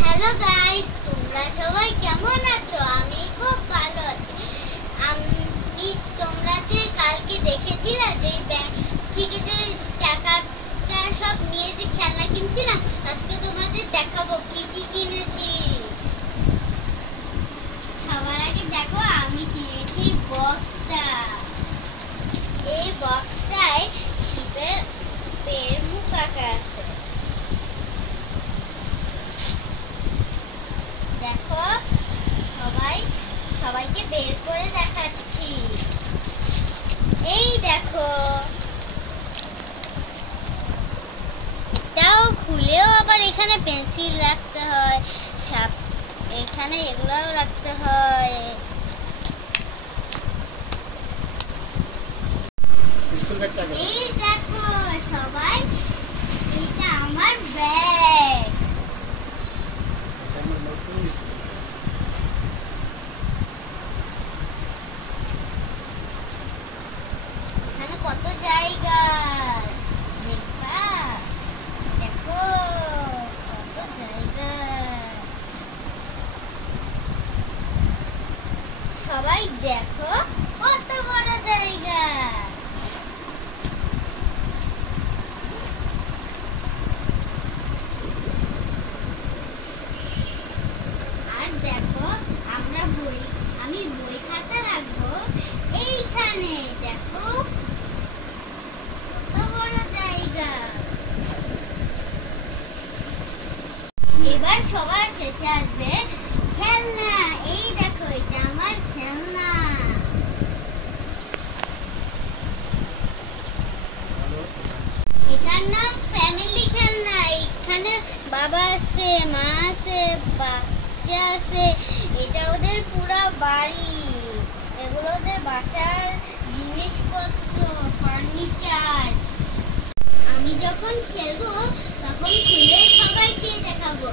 Hello guys, তোমরা সবাই কেমন আছো? আমি খুব ভালো আছি। আমি তোমরা যে কালকে দেখেছিলে যে ব্যাংক থেকে যে টাকা সব নিয়ে যে খেলনা কিনছিলাম, আজকে তোমাদের দেখাবো কি কি কিনেছি। সবার আগে দেখো আমি কিনেছি বক্সটা। এই বক্সটায় শিপের পেয়ের মুখ আঁকা আছে। দেখো সবাইকে বের করে দেখাচ্ছি। এই দেখো, এটাও খুলেও আবার এখানে পেন্সিল রাখতে হয়, এখানে এগুলাও রাখতে হয়। এই দেখো সবাই, এটা আমার ব্যাগ। এখানে কত জায়গা দেখবা, দেখো কত জায়গা। সবাই দেখো কত বড় জায়গা। আর দেখো আমি বই খাতা রাখবো এইখানে। দেখো কত বড় জায়গা। এবার সবার শেষে আসবে খেলনা। এই দেখো, এটা আমার খেলনা। এটার নাম ফ্যামিলি খেলনা। এখানে বাবা আছে, মা আছে, বাচ্চা আছে। এটা ওদের পুরো বাড়ি। এগুলো ওদের বাসার জিনিসপত্র, ফার্নিচার। আমি যখন খেলবো তখন খুলে সবাইকে দেখাবো।